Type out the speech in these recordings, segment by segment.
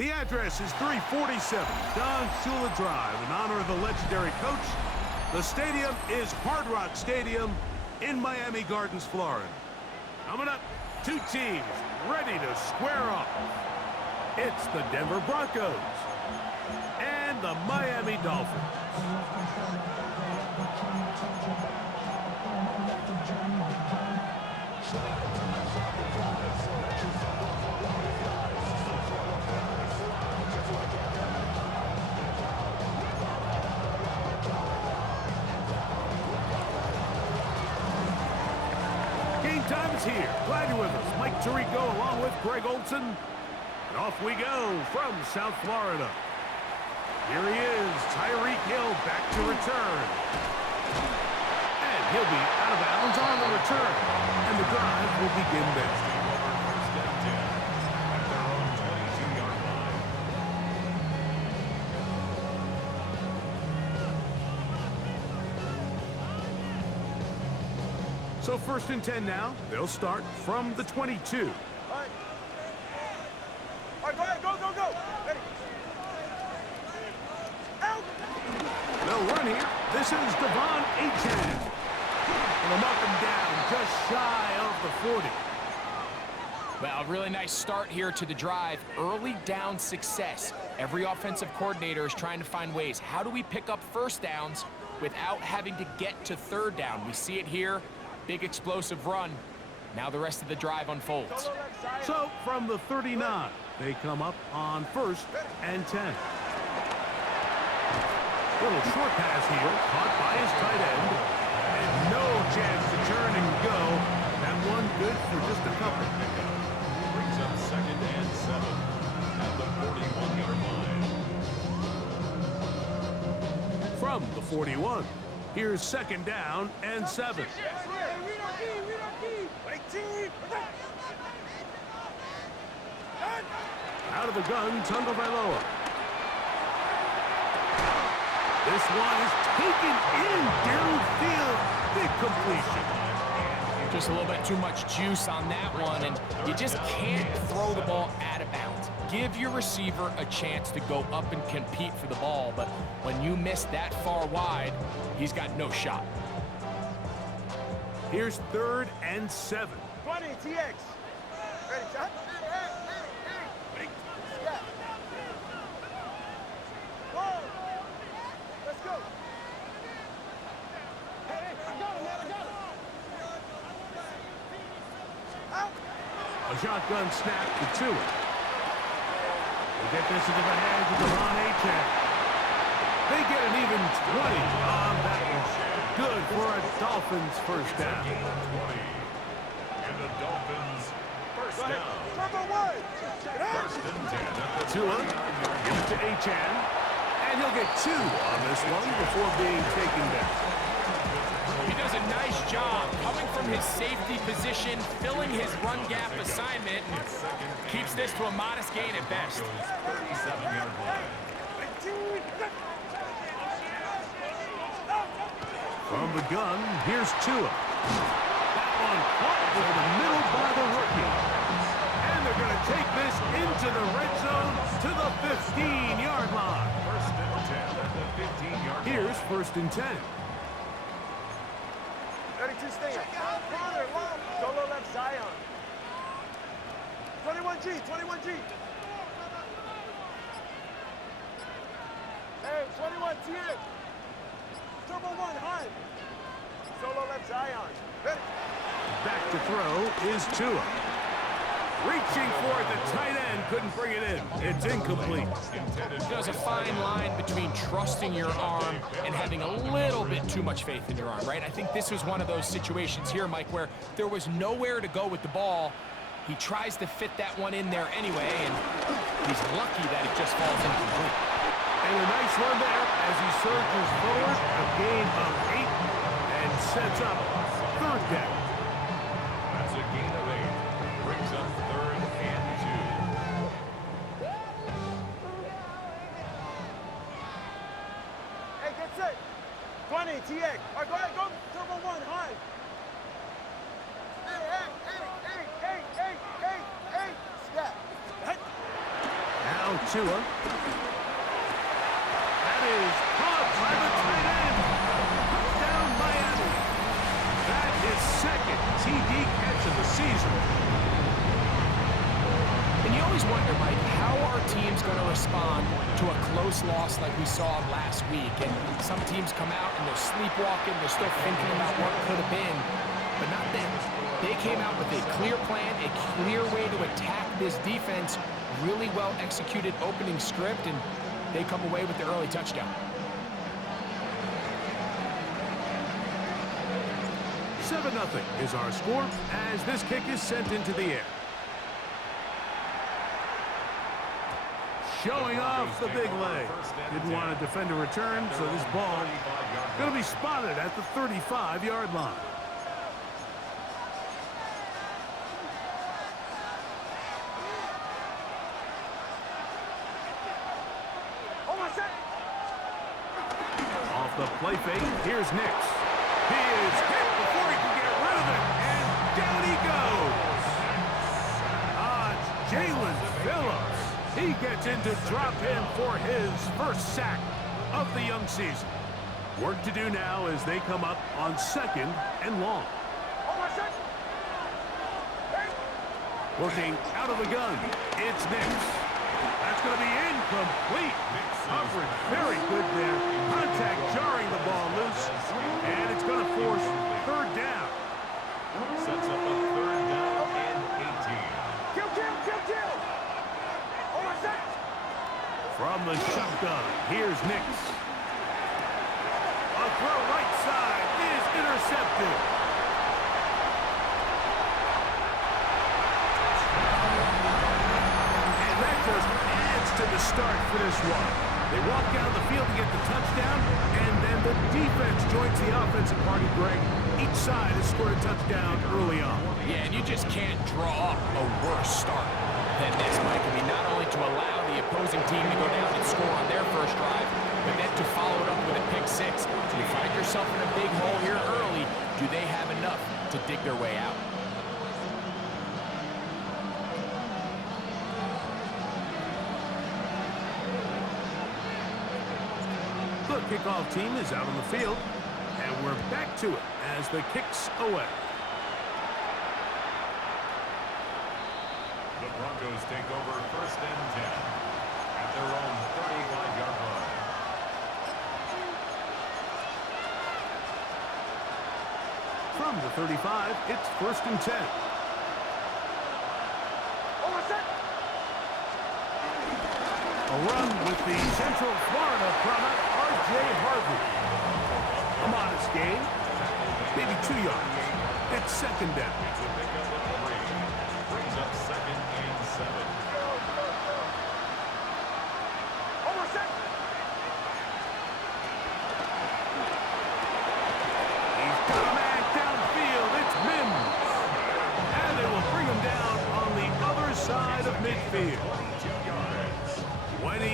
The address is 347 Don Shula Drive in honor of the legendary coach. The stadium is Hard Rock Stadium in Miami Gardens, Florida. Coming up, two teams ready to square off. It's the Denver Broncos and the Miami Dolphins. Game time is here. Glad you're with us. Mike Tirico along with Greg Olson. And off we go from South Florida. Here he is, Tyreek Hill back to return. And he'll be out of bounds on the return. And the drive will begin there. First and 10 at their own 22-yard line. So first and 10 now. They'll start from the 22. All right, go ahead, go. Ready. Out. They'll run here. This is Devon Achane. And they'll knock him down just shy of the 40. Well, a really nice start here to the drive. Early down success. Every offensive coordinator is trying to find ways. How do we pick up first downs without having to get to third down? We see it here. Big explosive run. Now the rest of the drive unfolds. So from the 39, they come up on first and 10. Little short pass here, caught by his tight end. And no chance to turn and go. That one good for just a couple. Brings up second and 7 at the 41-yard line. From the 41, here's second down and 7. Out of the gun, Tagovailoa. This one is taken in downfield. Big completion. Just a little bit too much juice on that one, and you just can't throw the ball out of bounds. Give your receiver a chance to go up and compete for the ball, but when you miss that far wide, he's got no shot. Here's third and 7. 20, TX. Ready, shot. Let's go. Hey, I got him, man, I got him. Out. A shotgun snap to Tua. We'll get this into the hands of Devon Achane. They get an even 20 on that one. Good for a Dolphins first down. And the Dolphins first down. Number 1. First and 10 at the Tua, give it to Achane. And he'll get 2 on this one before being taken down. He does a nice job coming from his safety position, filling his run gap assignment, and keeps this to a modest gain at best. 37-yard line. From the gun, here's Tua. That one caught over the middle by the rookie. And they're going to take this into the red zone to the 15-yard line. First and 10 at the 15-yard line. Here's first and 10. Ready to stand. Corner, long. Solo left, Zion. 21G. Hey, 21, TX. Turbo 1, high. Solo left, Zion. Ready. Back to throw is Tua. Reaching for it, the tight end couldn't bring it in. It's incomplete. There's a fine line between trusting your arm and having a little bit too much faith in your arm, right? I think this was one of those situations here, Mike, where there was nowhere to go with the ball. He tries to fit that one in there anyway, and he's lucky that it just falls incomplete. And a nice run there as he surges forward, a gain of 8, and sets up third down. That's a gain of 8. Brings up third and 2. Hey, get set. 20, TX. All right, go ahead, go. Turbo 1, high. Hey. Step. Now Tua. That is caught by the tight end. Touchdown, Miami. That is second TD catch of the season. And you always wonder, Mike, how are teams going to respond to a close loss like we saw last week? And some teams come out and they're sleepwalking, they're still thinking about what could have been, but not them. They came out with a clear plan, a clear way to attack this defense, really well executed opening script, and they come away with the early touchdown. 7-0 is our score as this kick is sent into the air. Showing off the big leg. Didn't want to defend a return, so this ball going to be spotted at the 35-yard line. Off the play fake, here's Nix. He is hit before he can get rid of it, and down he goes. It's Jalen Phillips. He gets in to drop him for his first sack of the young season. Work to do now as they come up on 2nd and long. Working out of the gun, it's Nix. That's going to be incomplete. Coverage very good there. Contact jarring the ball loose, and it's going to force 3rd down. Sets up a 3rd down and 18. Kill! From the shotgun, here's Nix. A throw right side is intercepted. And that just adds to the start for this one. They walk down the field to get the touchdown, and then the defense joins the offensive party, Greg. Each side has scored a touchdown early on. Yeah, and you just can't draw up a worse start than this, Mike. I mean, not only to allow the opposing team to go down and score on their first drive, but then to follow it up with a pick six. You find yourself in a big hole here early. Do they have enough to dig their way out? The kickoff team is out on the field, and we're back to it as the kick's away. The Broncos take over 1st and 10 at their own 35-yard line. From the 35, it's 1st and 10. A run with the Central Florida product, R.J. Harvey. A modest gain, maybe 2 yards. It's 2nd down. It's a pickup of 3. Brings up 2nd and 7. He's got a man downfield. It's Mims. And they will bring him down on the other side of midfield. 22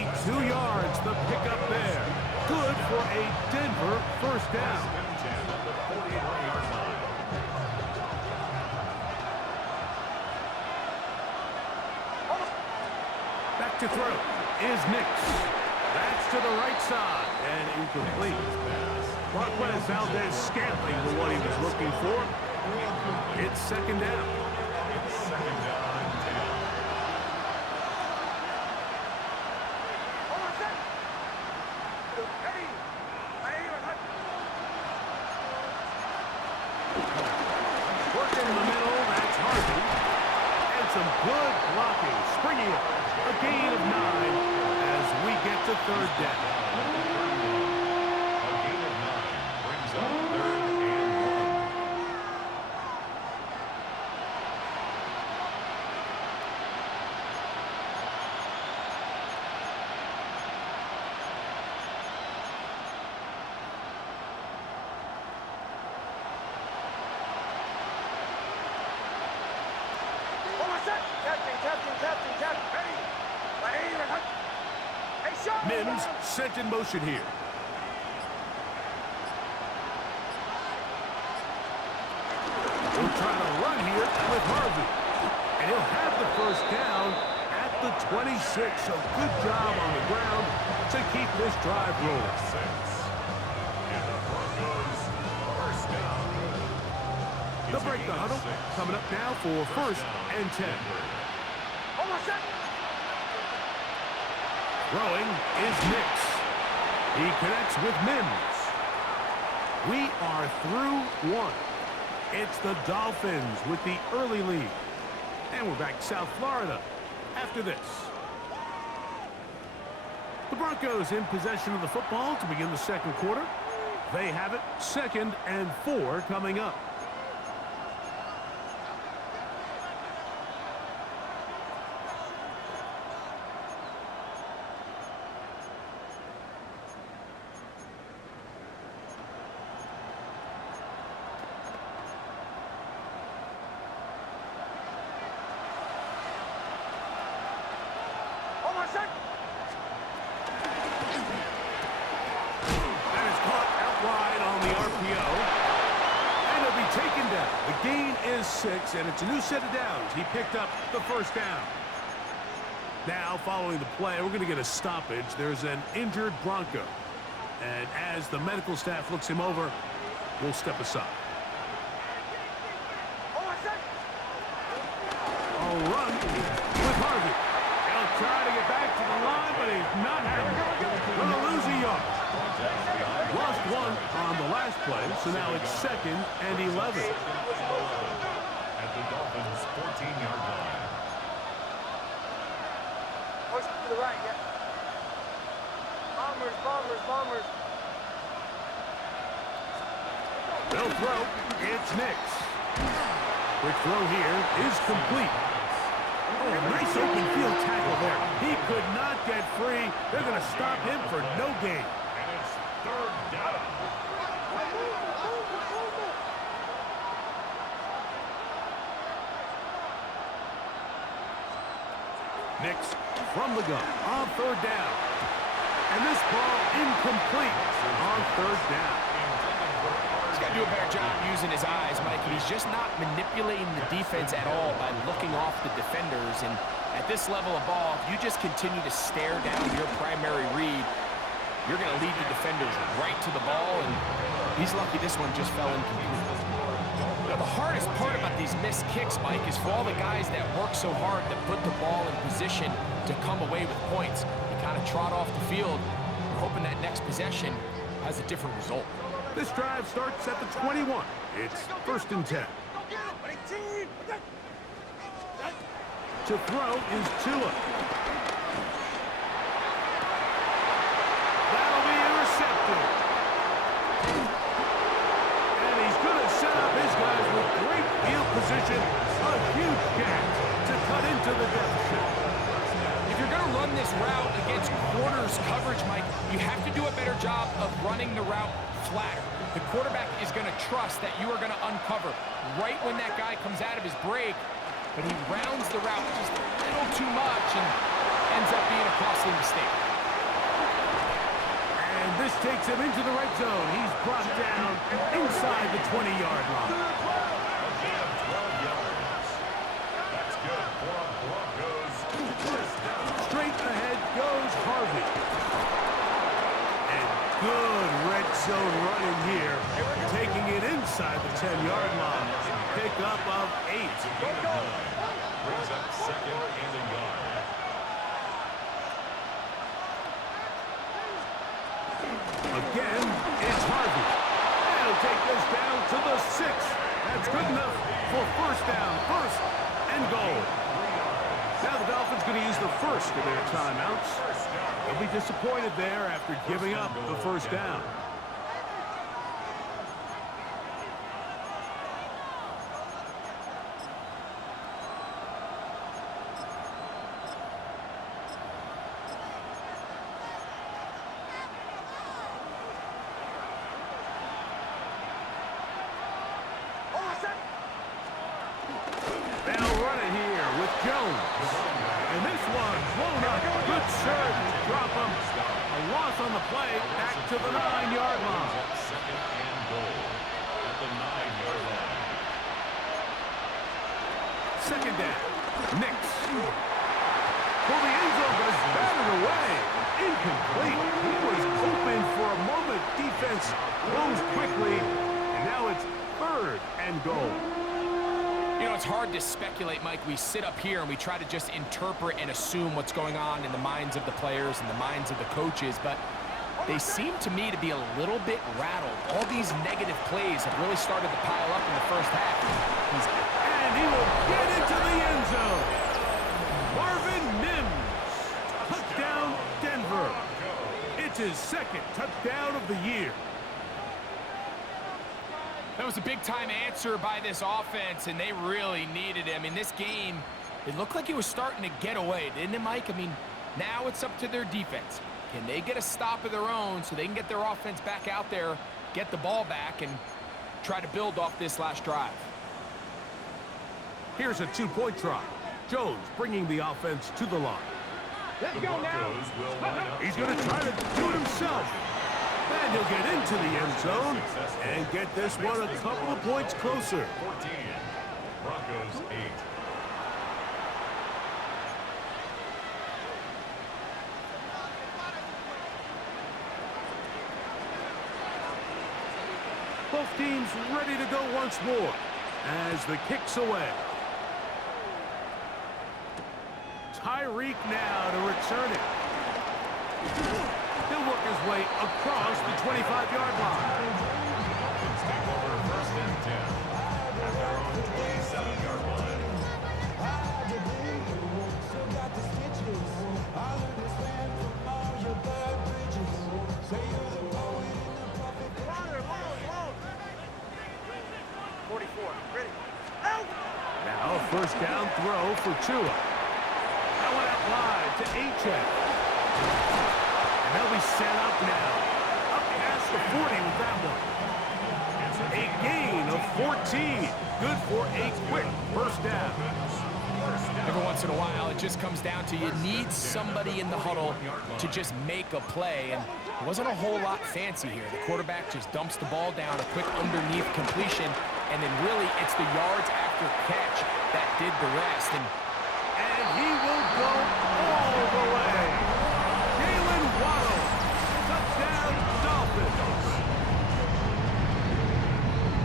yards, the pickup there. Good for a Denver 1st down. Back to throw is Nix. That's to the right side and incomplete. Marquez Valdez-Scantling for what he was looking for. It's 2nd down. It's 2nd down and 10. Working in the middle, that's Harvey. And some good blocking, springing up. A gain of 9 as we get to 3rd down. A gain of 9 brings up 3rd and 1. Mims sent in motion here. We'll try to run here with Harvey. And he'll have the 1st down at the 26. So good job on the ground to keep this drive rolling. 6. And the Broncos first down. They'll break the huddle. Coming up now for first and 10. Hold on a second. Throwing is Nix. He connects with Mims. We are through one. It's the Dolphins with the early lead. And we're back to South Florida after this. The Broncos in possession of the football to begin the second quarter. They have it, 2nd and 4 coming up. Hold on a second. That is caught out wide on the RPO. And it'll be taken down. The gain is 6, and it's a new set of downs. He picked up the first down. Now, following the play, we're going to get a stoppage. There's an injured Bronco. And as the medical staff looks him over, we'll step aside. Hold on a second. A run with Harvey. He'll try to get back to the line, but he's not having it. Going to lose a yard. Lost one on the last play, so now it's 2nd and 11. At the Dolphins' 14-yard line. Push to the right, yeah. Bombers, bombers, bombers. They'll throw. It's Nix. Quick throw here is complete. Oh, nice open field tackle there. He could not get free. They're going to stop him for no gain. And it's 3rd down. Nix from the gun on 3rd down. And this ball incomplete on 3rd down. He's got to do a better job using his eyes, Mike. He's just not manipulating the defense at all by looking off the defenders. And at this level of ball, if you just continue to stare down your primary read, you're going to lead the defenders right to the ball, and he's lucky this one just fell incomplete. You know, the hardest part about these missed kicks, Mike, is for all the guys that work so hard to put the ball in position to come away with points. You kind of trot off the field, hoping that next possession has a different result. This drive starts at the 21. It's 1st and 10. To throw is Tua. That'll be intercepted. And he's going to set up his guys with great field position. A huge gap to cut into the deficit. If you're going to run this route against quarters coverage, Mike, you have to do a better job of running the route flatter. The quarterback is going to trust that you are going to uncover right when that guy comes out of his break, but he rounds the route just a little too much and ends up being a costly mistake. And this takes him into the red zone. He's brought down inside the 20-yard line. A gain of 12 yards. That's good for a Broncos first down. Straight ahead goes Harvey. And good red zone running here, taking it inside the 10-yard line. Pickup of 8. Gain of 9. Brings up 2nd and a yard. Again, it's Harvey. And he'll take this down to the 6. That's good enough for first down, 1st and goal. Now the Dolphins going to use the first of their timeouts. They'll be disappointed there after giving up the first down. They'll run it here with Jones. And this one blown up. Good surge to drop him. A loss on the play. Back to the 9-yard line. 2nd and goal at the 9-yard line. 2nd down. Nix. for the end zone, but it's batted away. Incomplete. He was open for a moment. Defense closed quickly, and now it's 3rd and goal. You know, it's hard to speculate, Mike. We sit up here and we try to just interpret and assume what's going on in the minds of the players and the minds of the coaches, but they seem to me to be a little bit rattled. All these negative plays have really started to pile up in the first half. And he will get into the end zone. Marvin Mims. Touchdown, Denver. It's his 2nd touchdown of the year. That was a big-time answer by this offense, and they really needed it. I mean, this game, it looked like it was starting to get away, didn't it, Mike? I mean, now it's up to their defense. Can they get a stop of their own so they can get their offense back out there, get the ball back, and try to build off this last drive? Here's a 2-point try. Jones bringing the offense to the line. Let's go now. He's going to try to do it himself. And he'll get into the end zone and get this one a couple of points closer. 14. Broncos 8. Both teams ready to go once more as the kick's away. Tyreek now to return it. He'll work his way across the 25-yard line. Dolphins take over 1st and 10 at their own 27-yard line. Now a 1st down throw for Tua. That went out wide to Achane. And they'll be set up now. Up past the 40 with that one. A gain of 14. Good for a quick 1st down. Every once in a while, it just comes down to you need somebody in the huddle to just make a play, and it wasn't a whole lot fancy here. The quarterback just dumps the ball down, a quick underneath completion, and then really it's the yards after catch that did the rest. And he will go all the way. Jalen Waddle. Touchdown, Dolphins.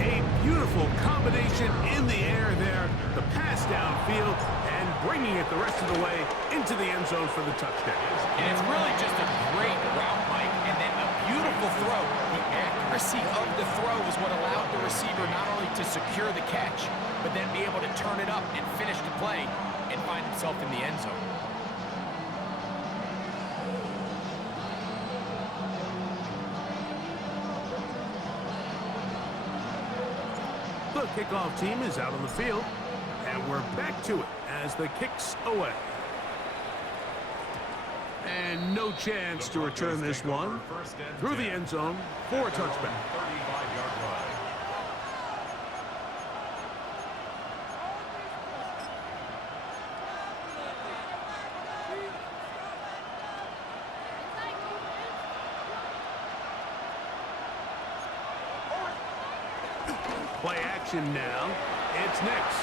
A beautiful combination in the air there. The pass downfield and bringing it the rest of the way into the end zone for the touchdown. And it's really just a great route, Mike, and then a beautiful throw. The accuracy of the throw is what allowed the receiver not only to secure the catch, but then be able to turn it up and finish the play and find himself in the end zone. The kickoff team is out on the field, and we're back to it as the kick's away. And no chance to return this one through the end zone for a touchback. 35-yard line. Play action now. It's next.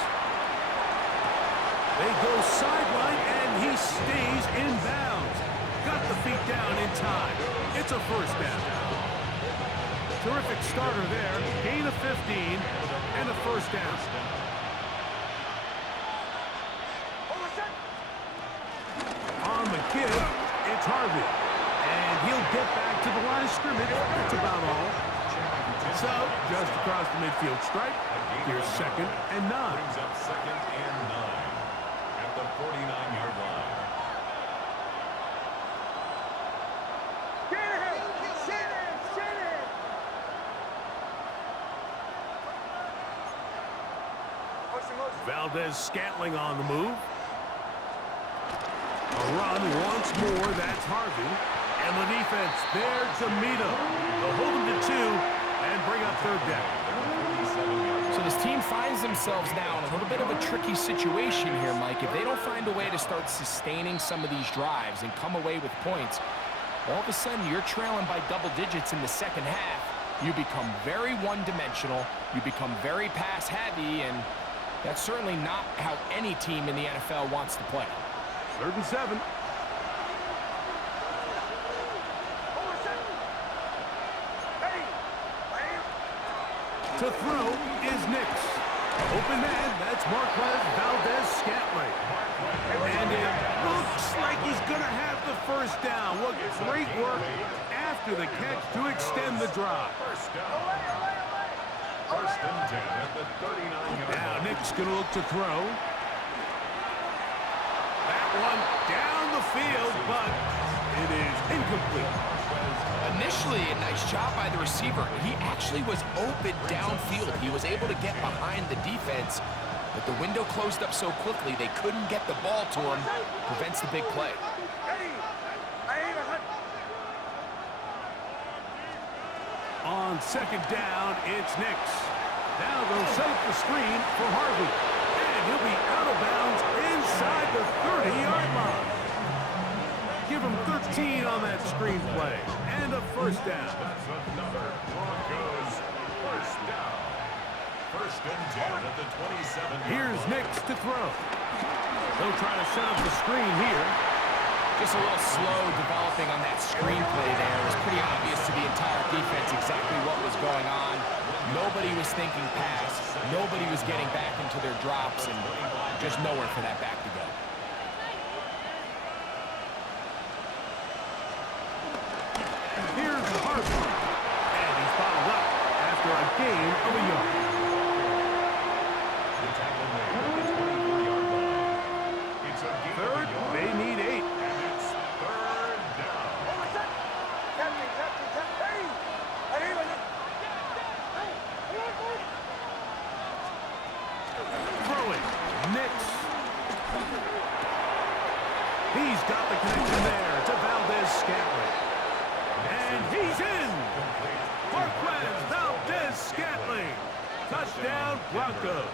They go sideline, and he stays in bounds. Got the feet down in time. It's a 1st down. Terrific starter there. Gain of 15 and a 1st down. On the give, it's Harvey. And he'll get back to the line of scrimmage. That's about all. So, just across the midfield stripe, here's 2nd and 9. Brings up 2nd and 9 at the 49-yard line. Valdez-Scantling on the move. A run once more, that's Harvey. And the defense there to meet him. They'll hold him to 2 and bring up 3rd down. So this team finds themselves now in a little bit of a tricky situation here, Mike. If they don't find a way to start sustaining some of these drives and come away with points, all of a sudden you're trailing by double digits in the 2nd half. You become very one-dimensional. You become very pass-heavy, and that's certainly not how any team in the NFL wants to play. 3rd and 7. To throw is Nix. Open man, that's Marquez Valdez-Scantling. And it looks like he's going to have the first down. What great work after the catch to extend the drive. First down. First and 10 at the 39-yard line. Now Nick's going to look to throw. That one down the field, but it is incomplete. Initially, a nice job by the receiver. He actually was open downfield. He was able to get behind the defense, but the window closed up so quickly they couldn't get the ball to him. Prevents the big play. On second down, it's Nix. Now they'll set up the screen for Harvey. And he'll be out of bounds inside the 30-yard line. Give him 13 on that screen play. And a first down. That's another Broncos first down. First and 10 at the 27. Here's Nix to throw. They'll try to set up the screen here. Just a little slow developing on that screenplay there. It was pretty obvious to the entire defense exactly what was going on. Nobody was thinking pass. Nobody was getting back into their drops, and just nowhere for that back to go. Here's Harvey. And he's bottled up after a gain of a yard. The tackle made at the 24-yard line. It's a gain of a Third, yard. they need 8. And it's third down. Throwing, Nix. He's got the connection there to Valdez-Scantling. And he's in. Marquez Valdez-Scantling. Touchdown, Broncos.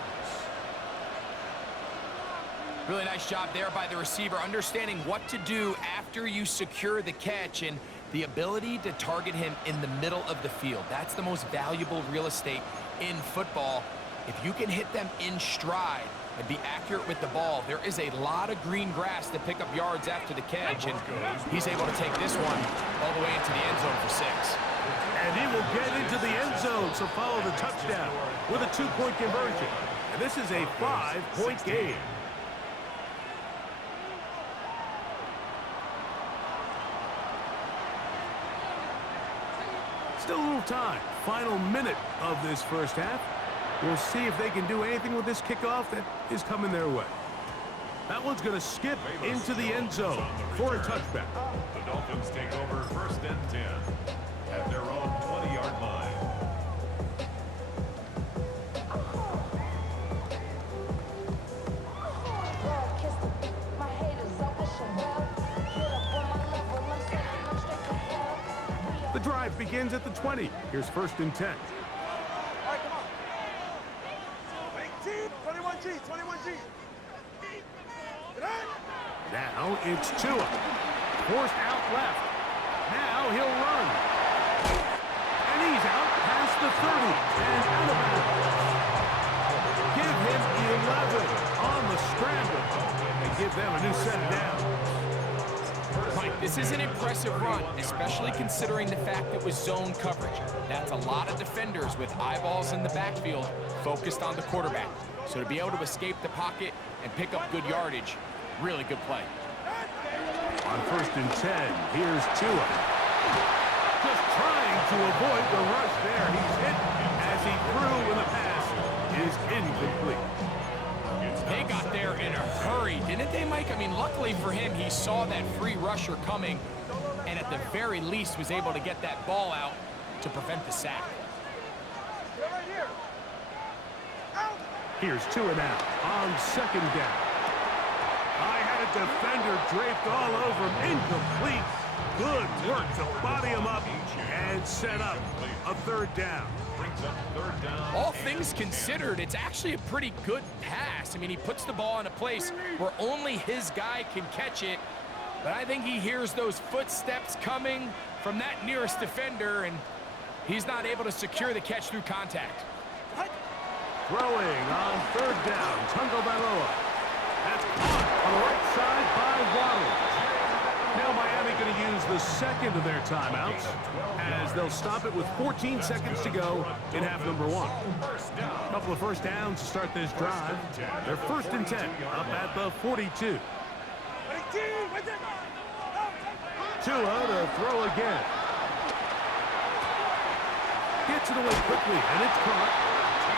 Really nice job there by the receiver, understanding what to do after you secure the catch and the ability to target him in the middle of the field. That's the most valuable real estate in football. If you can hit them in stride and be accurate with the ball, there is a lot of green grass to pick up yards after the catch, and he's able to take this one all the way into the end zone for 6. And he will get into the end zone, so follow the touchdown with a 2-point conversion. And this is a 5-point game. Still a little time. Final minute of this first half. We'll see if they can do anything with this kickoff that is coming their way. That one's going to skip into the end zone for a touchback. The Dolphins take over first and 10 at their own 20-yard line. The drive begins at the 20. Here's first and 10. 21G. Now it's Tua. Forced out left. Now he'll run. And he's out past the 30. And out of bounds. Give him 11 on the scramble. And give them a new set of downs. Mike, this is an impressive run, especially considering the fact it was zone coverage. That's a lot of defenders with eyeballs in the backfield focused on the quarterback. So to be able to escape the pocket and pick up good yardage, really good play. On first and 10, here's Tua. Just trying to avoid the rush there. He's hit as he threw when the pass is incomplete. They got there in a hurry, didn't they, Mike? I mean, luckily for him, he saw that free rusher coming and at the very least was able to get that ball out to prevent the sack. Here's Tua now on second down. I had a defender draped all over him. Incomplete. Good work to body him up and set up a third down. Brings up third down. All things considered, it's actually a pretty good pass. I mean, he puts the ball in a place where only his guy can catch it. But I think he hears those footsteps coming from that nearest defender, and he's not able to secure the catch through contact. Throwing on third down, Tagovailoa. That's caught on the right side by Waddle. Now Miami going to use the second of their timeouts as they'll stop it with 14 seconds to go in half number one. A couple of first downs to start this drive. They're 1st and 10 up at the 42. Tua to throw again. Gets it away quickly, and it's caught.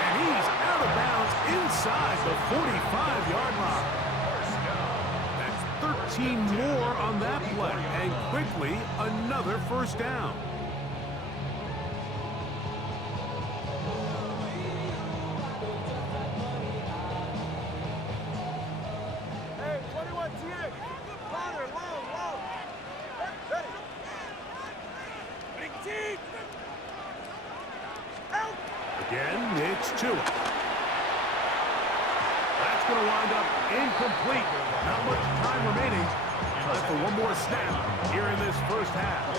And he's out of bounds inside the 45-yard line. That's 13 more on that play, and quickly another first down. Hey, 21 TX. Connor, long. Ready. Big team. Out. Again, it's Tua. That's going to wind up incomplete. Not much time remaining. Time for one more snap here in this first half.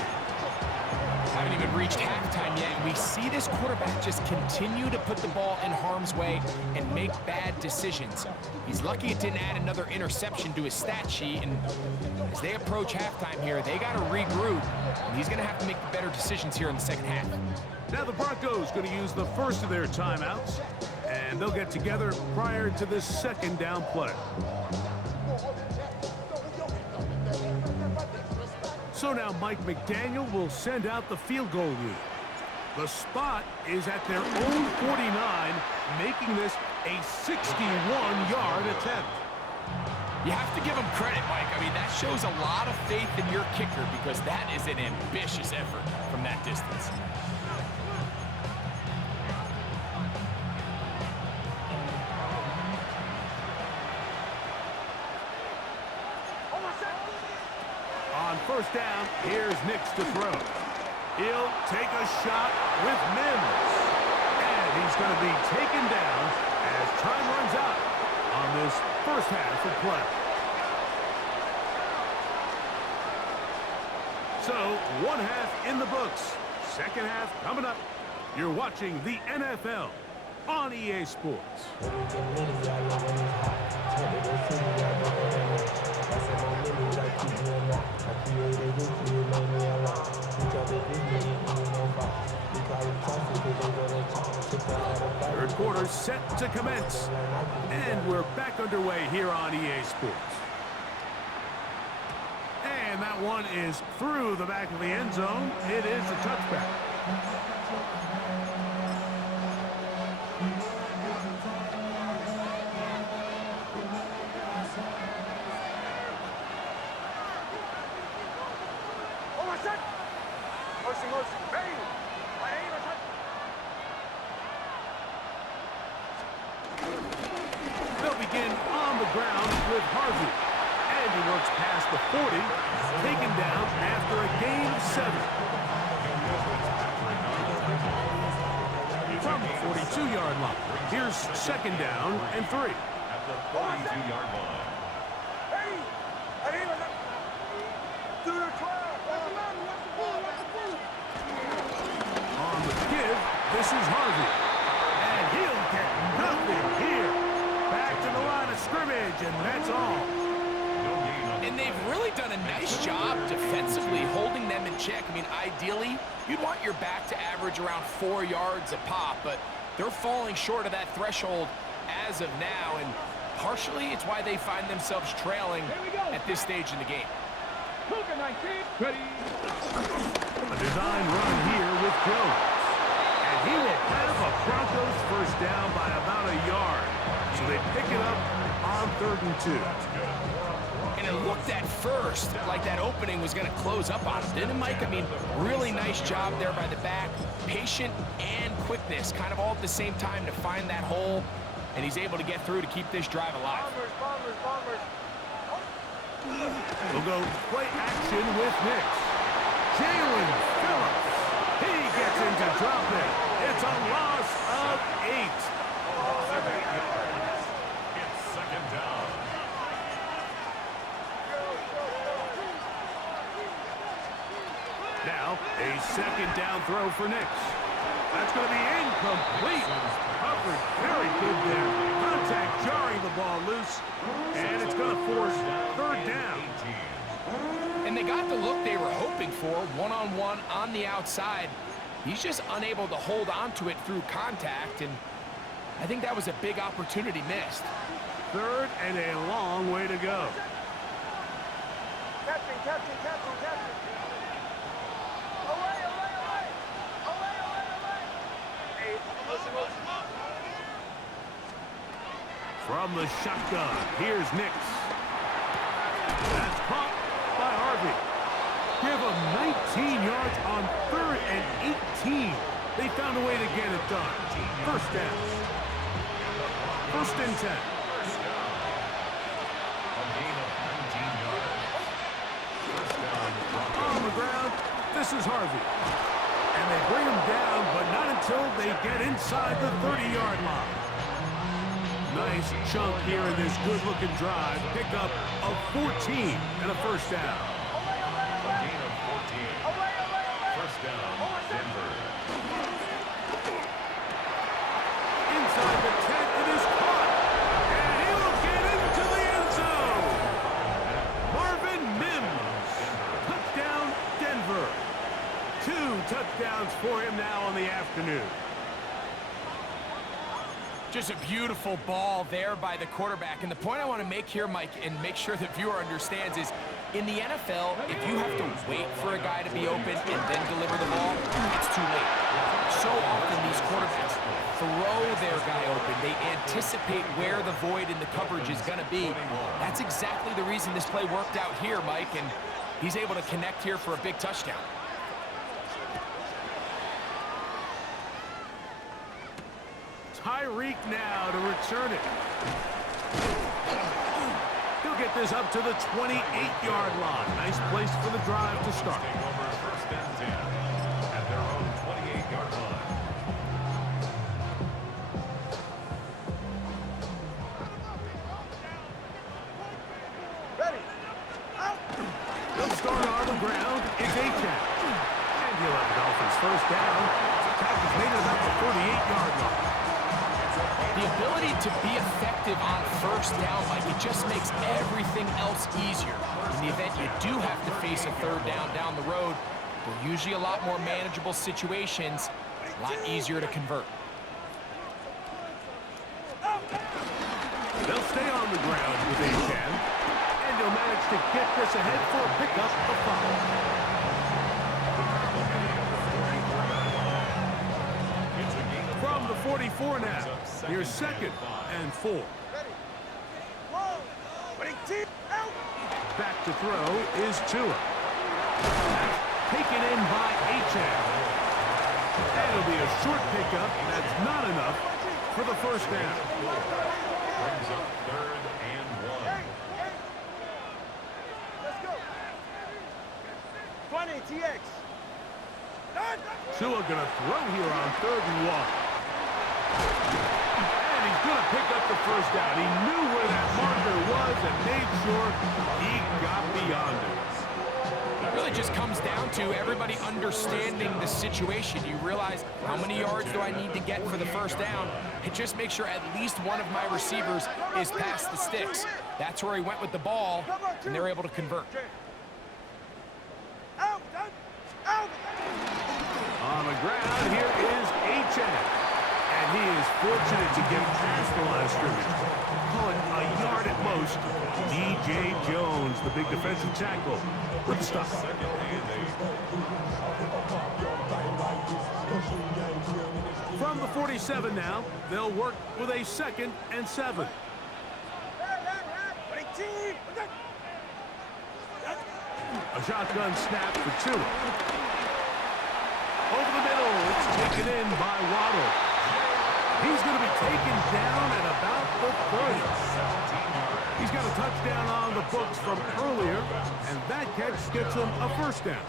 Haven't even reached halftime yet, and we see this quarterback just continue to put the ball in harm's way and make bad decisions. He's lucky it didn't add another interception to his stat sheet, and as they approach halftime here, they got to regroup, and he's going to have to make better decisions here in the second half. Now the Broncos going to use the first of their timeouts, and they'll get together prior to this second down play. So now Mike McDaniel will send out the field goal unit. The spot is at their own 49, making this a 61-yard attempt. You have to give him credit, Mike. I mean, that shows a lot of faith in your kicker because that is an ambitious effort from that distance. On first down, here's Nix to throw. He'll take a shot with Mims. And he's going to be taken down as time runs out on this first half of play. So, one half in the books. Second half coming up. You're watching the NFL on EA Sports. Third quarter set to commence. And we're back underway here on EA Sports. And that one is through the back of the end zone. It is a touchback. They'll begin on the ground with Harvey. And he works past the 40, taken down after a gain of 7. From the 42-yard line, here's second down and 3. At the 42-yard line. On the give, this is Harvey. And he'll get nothing here. Back to the line of scrimmage, and that's all. And they've really done a nice job defensively holding them in check. I mean, ideally, you'd want your back to average around 4 yards a pop, but they're falling short of that threshold as of now, and partially it's why they find themselves trailing at this stage in the game. Ready. A design run here with Jones. And he will have a Broncos first down by about a yard. So they pick it up on 3rd and 2. And it looked at first like that opening was going to close up on him, didn't it, Mike? I mean, really nice job there by the back. Patient and quickness, kind of all at the same time to find that hole. And he's able to get through to keep this drive alive. We'll go play action with Nix. Jalen Phillips. He gets into drop it. It's a loss of 8. It's second down. Now, a second down throw for Nix. That's going to be incomplete. Covered very good there. Contact jarring the ball loose. And it's going to force 3rd down. And they got the look they were hoping for, one-on-one on the outside. He's just unable to hold on to it through contact, and I think that was a big opportunity missed. Third and a long way to go. Captain, captain, captain, captain. Away, away, away. Away, away, away. Hey, listen, listen. From the shotgun, here's Nix. That's caught by Harvey. Give him 19 yards on 3rd and 18. They found a way to get it done. First down. 1st and 10. A gain of 19 yards. First down. On the ground, this is Harvey. And they bring him down, but not until they get inside the 30-yard line. Nice chunk here in this good-looking drive. Pick up of 14 and a first down. A gain of 14. First down, Denver. Inside the 10, it is caught. And he will get into the end zone. Marvin Mims. Touchdown, Denver. 2 touchdowns for him now on the afternoon. Just a beautiful ball there by the quarterback. And the point I want to make here, Mike, and make sure the viewer understands is, in the NFL, if you have to wait for a guy to be open and then deliver the ball, it's too late. So often these quarterbacks throw their guy open. They anticipate where the void in the coverage is going to be. That's exactly the reason this play worked out here, Mike, and he's able to connect here for a big touchdown. Tyreek now to return it. He'll get this up to the 28-yard line. Nice place for the drive to start. Taking over 1st and 10 at their own 28-yard line. Ready. Out. They'll start on the ground. It's Achane. And he'll have the Dolphins first down. The attack is made at about the 38-yard line. The ability to be effective on first down, Mike, it just makes everything else easier. In the event you do have to face a 3rd down the road, they're usually a lot more manageable situations, a lot easier to convert. They'll stay on the ground with Achane. And he'll manage to get this ahead for a pickup of 5. From the 44 now. Here's 2nd and 4. Ready. Whoa. Ready. Team. Out. Back to throw is Tua. Taken in by Achane. That'll be a short pickup. That's not enough for the first down. Brings up 3rd and 1. Hey. Let's go. 20 TX. Done. Tua gonna throw here on 3rd and 1. And he's gonna pick up the first down. He knew where that marker was and made sure he got beyond it. It really just comes down to everybody understanding the situation. You realize, how many yards do I need to get for the first down? And just make sure at least one of my receivers is past the sticks. That's where he went with the ball, and they're able to convert. Out. Done. Out. On the ground, here is Achane. And he is fortunate to get past the line of scrimmage. Call it a yard at most. DJ Jones, the big defensive tackle, with the stop. From the 47 now, they'll work with a 2nd and 7. Ready. Team. A shotgun snap for 2. Over the middle, it's taken in by Waddle. He's going to be taken down at about the 30. He's got a touchdown on the books from earlier, and that catch gets him a first down.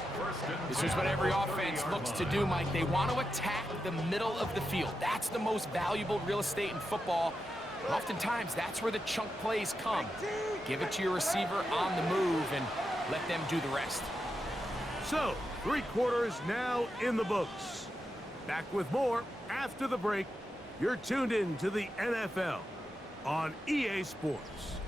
This is what every offense looks to do, Mike. They want to attack the middle of the field. That's the most valuable real estate in football. And oftentimes, that's where the chunk plays come. Give it to your receiver on the move and let them do the rest. So, 3 quarters now in the books. Back with more after the break. You're tuned in to the NFL on EA Sports.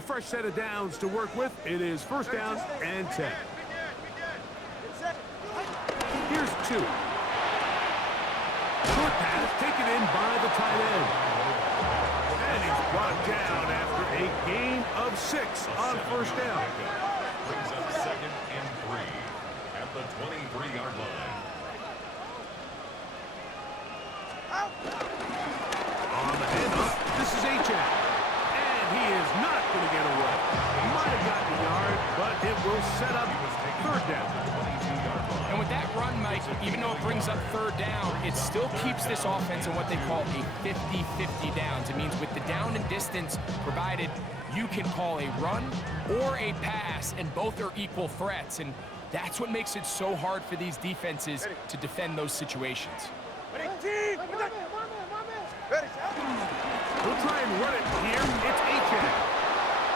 a fresh set of downs to work with. It is first down and 10. Here's 2. Short pass taken in by the tight end. And he's brought down after a gain of 6 on first down. Brings up 2nd and 3 at the 23-yard line. On the handoff, this is Achane. And he is not going to get away. Might have gotten a yard, but it will set up third down. And with that run, Mike, even though it brings up third down, it still keeps this offense in what they call a 50-50 downs. It means with the down and distance provided, you can call a run or a pass, and both are equal threats. And that's what makes it so hard for these defenses to defend those situations. We'll try and run it here. It's Achane.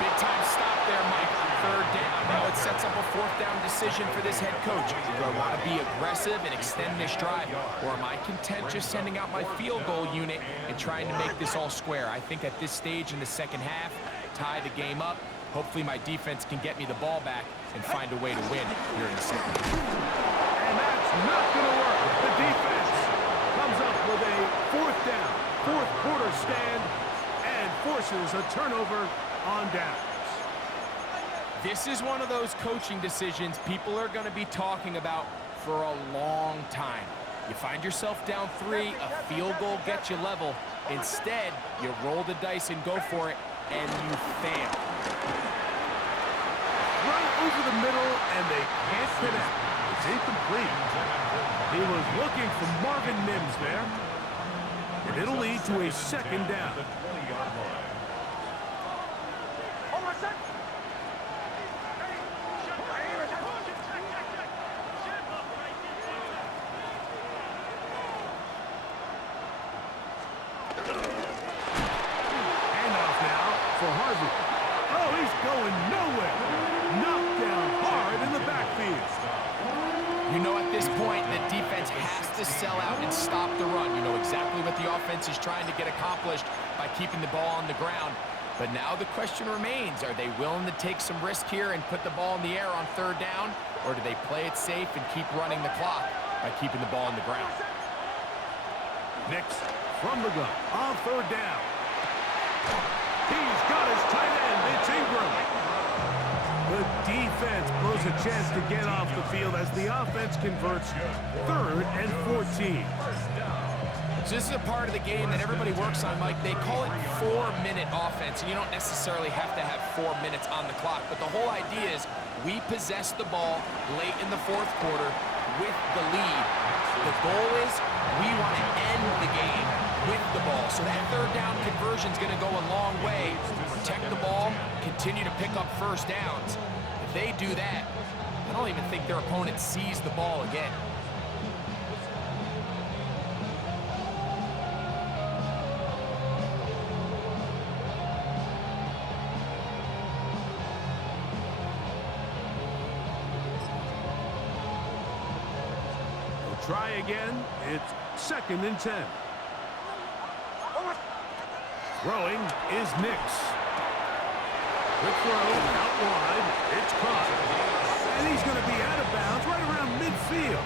Big time stop there, Mike. Third down. Now it sets up a fourth down decision for this head coach. Do I want to be aggressive and extend this drive, or am I content just sending out my field goal unit and trying to make this all square? I think at this stage in the second half, tie the game up. Hopefully my defense can get me the ball back and find a way to win here in the second half. And that's not going to work. The defense comes up with a fourth down, fourth quarter stand, and forces a turnover on downs. This is one of those coaching decisions people are going to be talking about for a long time. You find yourself down 3, a field goal gets you level. Instead, you roll the dice and go for it, and you fail. Run over the middle, and they can't connect. It's incomplete. He was looking for Marvin Mims there. And it'll lead to a second down. Handoff now for Harvey. Oh, he's going nowhere. Knocked down hard in the backfield. You know at this point, the defense has to sell out and stop the run. You know exactly what the offense is trying to get accomplished by keeping the ball on the ground. But now the question remains, are they willing to take some risk here and put the ball in the air on third down? Or do they play it safe and keep running the clock by keeping the ball on the ground? Next, from the gun, on third down. He's got his tight end. It's Ingram. The defense blows a chance to get off the field as the offense converts 3rd and 14. So this is a part of the game that everybody works on, Mike. They call it 4-minute offense, and you don't necessarily have to have 4 minutes on the clock. But the whole idea is we possess the ball late in the fourth quarter with the lead. The goal is we want to end the game with the ball. So that third down conversion is going to go a long way. Protect the ball, continue to pick up first downs. If they do that, I don't even think their opponent sees the ball again. Try again. It's 2nd and 10. Throwing is Nix. Quick throw out wide. It's caught. And he's going to be out of bounds right around midfield.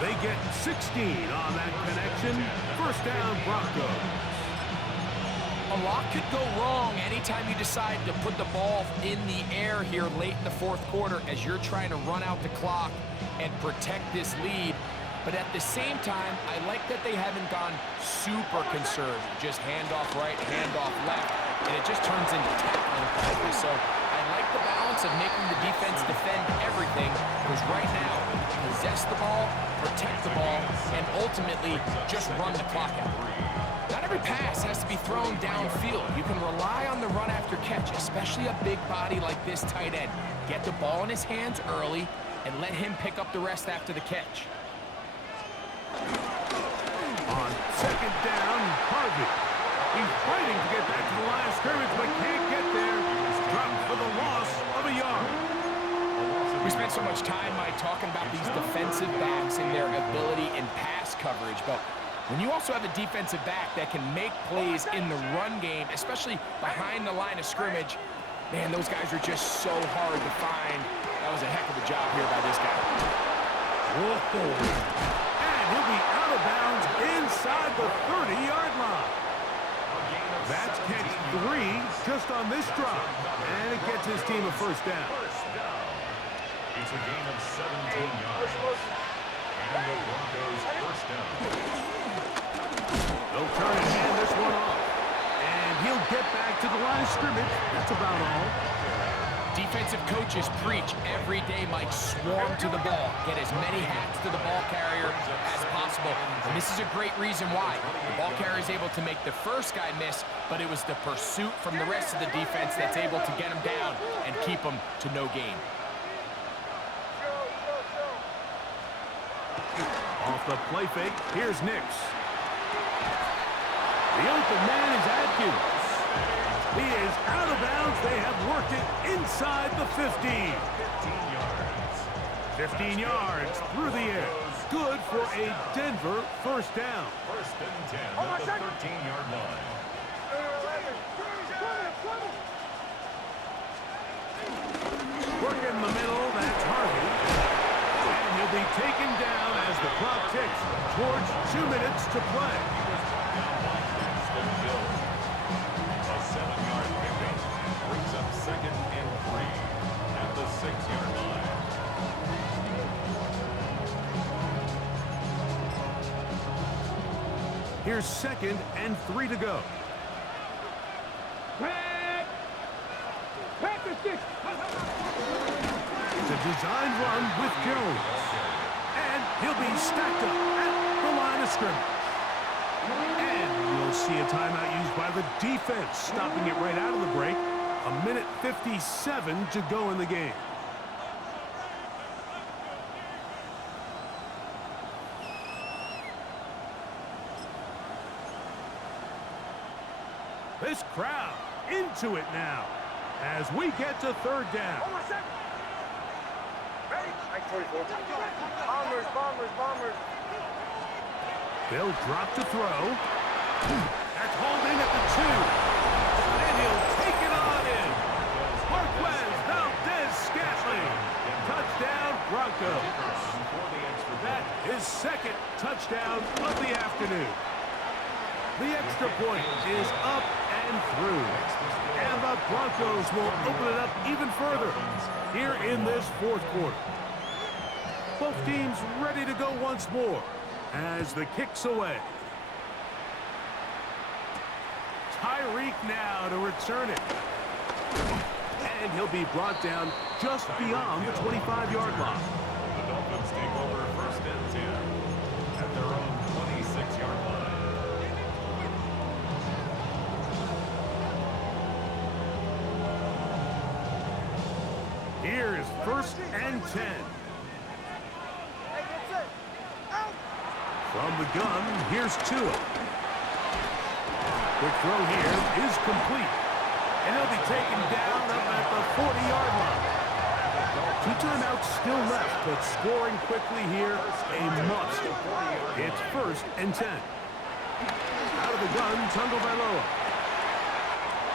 They get 16 on that connection. First down, Broncos. A lot could go wrong anytime you decide to put the ball in the air here late in the fourth quarter as you're trying to run out the clock and protect this lead. But at the same time, I like that they haven't gone super conservative. Just handoff right, handoff left, and it just turns into tackling practice. So I like the balance of making the defense defend everything, because right now, possess the ball, protect the ball, and ultimately just run the clock out. Not every pass has to be thrown downfield. You can rely on the run after catch, especially a big body like this tight end. Get the ball in his hands early and let him pick up the rest after the catch. On 2nd down, Harvey. He's fighting to get back to the line of scrimmage, but can't get there. Dropped for the loss of a yard. We spent so much time, Mike, talking about these defensive backs and their ability in pass coverage, but When you also have a defensive back that can make plays in the run game, especially behind the line of scrimmage, man, those guys are just so hard to find. That was a heck of a job here by this guy. Whoa. And he'll be out of bounds inside the 30-yard line. That's catch 3 just on this drive. And it gets his team a first down. It's a gain of 17 yards. And the Broncos first down. They'll turn and hand this one off. And he'll get back to the line of scrimmage. That's about all. Defensive coaches preach every day, Mike, swarm to the ball. Get as many hats to the ball carrier as possible. And this is a great reason why. The ball carrier is able to make the first guy miss, but it was the pursuit from the rest of the defense that's able to get him down and keep him to no gain. Off the play fake, here's Nix. The open man is Adkins. He is out of bounds. They have worked it inside the 15. 15 yards through the air. Good for a Denver first down. First and 10 at the 13-yard line. Work in the middle, that's Harvey. And he'll be taken down as the clock ticks towards 2 minutes to play. A 7-yard pickup brings up second and 3 at the 6-yard line. Here's second and 3 to go. It's a design run with Jones. And he'll be stacked up at the line of scrimmage. And we'll see a timeout used by the defense, stopping it right out of the break. 1:57 to go in the game. This crowd into it now as we get to third down. Bombers. They'll drop to throw. That's holding at the 2. And he'll take it on in. Marquez Valdez-Scantling. Touchdown, Broncos. That is second touchdown of the afternoon. The extra point is up and through. And the Broncos will open it up even further here in this fourth quarter. Both teams ready to go once more as the kick's away. Tyreek now to return it. And he'll be brought down just beyond the 25-yard line. The Dolphins take over first and 10 at their own 26-yard line. Here's first and 10. From the gun, here's Tua. Quick throw here is complete. And he'll be taken down up at the 40-yard line. 2 timeouts still left, but scoring quickly here, a must. It's first and 10. Out of the gun, Tagovailoa.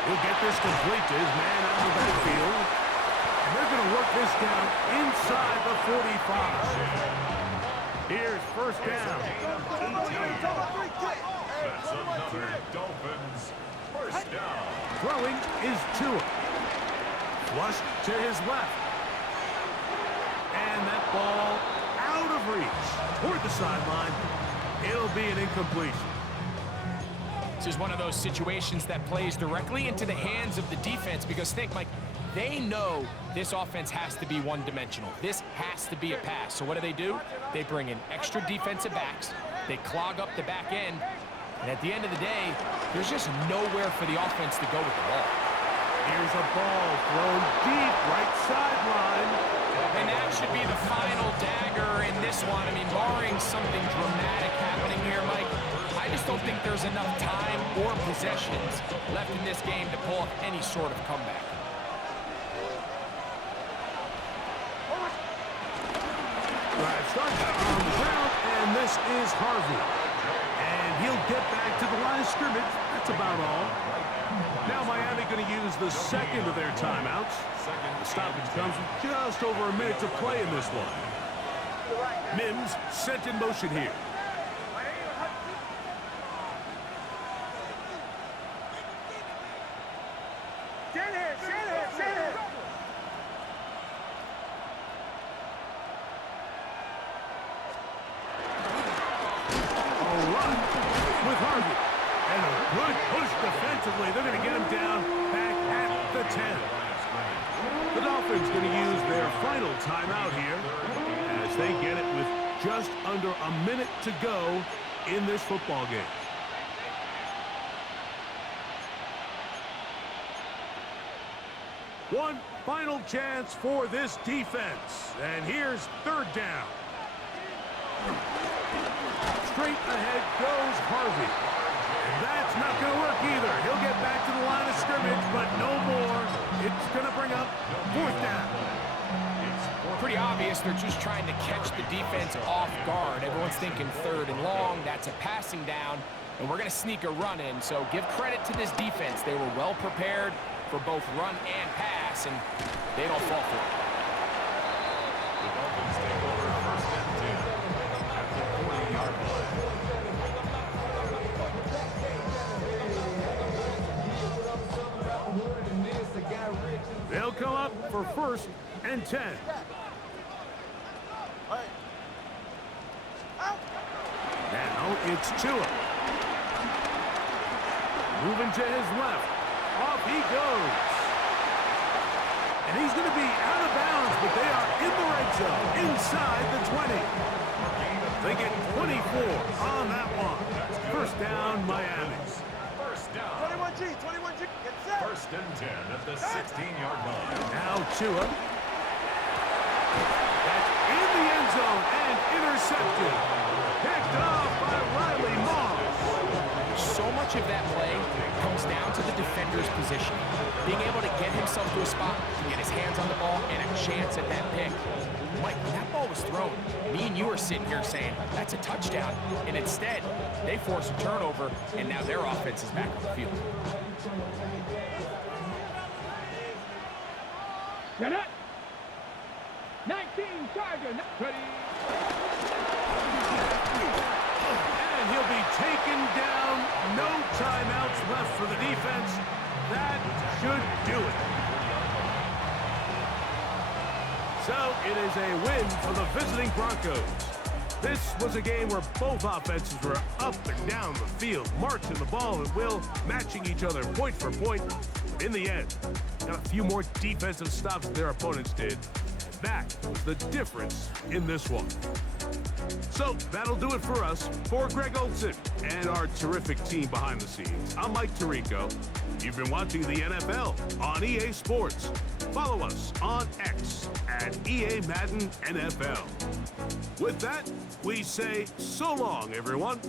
He'll get this complete to his man out of the backfield. And they're going to work this down inside the 45. Here's first down. That's another Dolphins first down. Throwing is Tua. Flushed to his left. And that ball out of reach toward the sideline. It'll be an incompletion. This is one of those situations that plays directly into the hands of the defense because think, Mike, they know this offense has to be one-dimensional. This has to be a pass. So what do? They bring in extra defensive backs. They clog up the back end. And at the end of the day, there's just nowhere for the offense to go with the ball. Here's a ball thrown deep right sideline. And that should be the final dagger in this one. I mean, barring something dramatic happening here, Mike, I just don't think there's enough time or possessions left in this game to pull off any sort of comeback. Drive starts on the ground, and this is Harvey. And he'll get back to the line of scrimmage. That's about all. Now Miami going to use the second of their timeouts. The stoppage comes with just over a minute to play in this one. Mims sent in motion here. Defensively, they're going to get him down back at the 10. The Dolphins going to use their final timeout here as they get it with just under a minute to go in this football game. One final chance for this defense, and here's third down. Straight ahead goes Harvey. That's not going to work either. He'll get back to the line of scrimmage, but no more. It's going to bring up fourth down. Pretty obvious they're just trying to catch the defense off guard. Everyone's thinking third and long. That's a passing down, and we're going to sneak a run in. So give credit to this defense. They were well prepared for both run and pass, and they don't fall for it. The Dolphins take over first and 10 at the 40-yard line. They'll come up for first and 10. Now it's Tua. Moving to his left. Off he goes. And he's going to be out of bounds, but they are in the red zone, inside the 20. They get 24 on that one. First down, Miami. First down. 21G, 21G. Get set. First and 10 at the 16-yard line. Now Tua. That's in the end zone and intercepted. Picked off by Riley Moss. So much of that play comes down to the defender's position. Being able to get himself to a spot, to get his hands on the ball, and a chance at that pick. Mike, when that ball was thrown, me and you are sitting here saying, that's a touchdown. And instead, they force a turnover, and now their offense is back on the field. Get it! 19 Charger, ready. And he'll be taken down. No timeouts left for the defense. That should do it. So it is a win for the visiting Broncos. This was a game where both offenses were up and down the field, marching the ball at will, matching each other point for point. In the end, got a few more defensive stops than their opponents did. That was the difference in this one. So that'll do it for us. For Greg Olson and our terrific team behind the scenes, I'm Mike Tirico. You've been watching the NFL on EA Sports. Follow us on X at EA Madden NFL. With that, we say so long, everyone.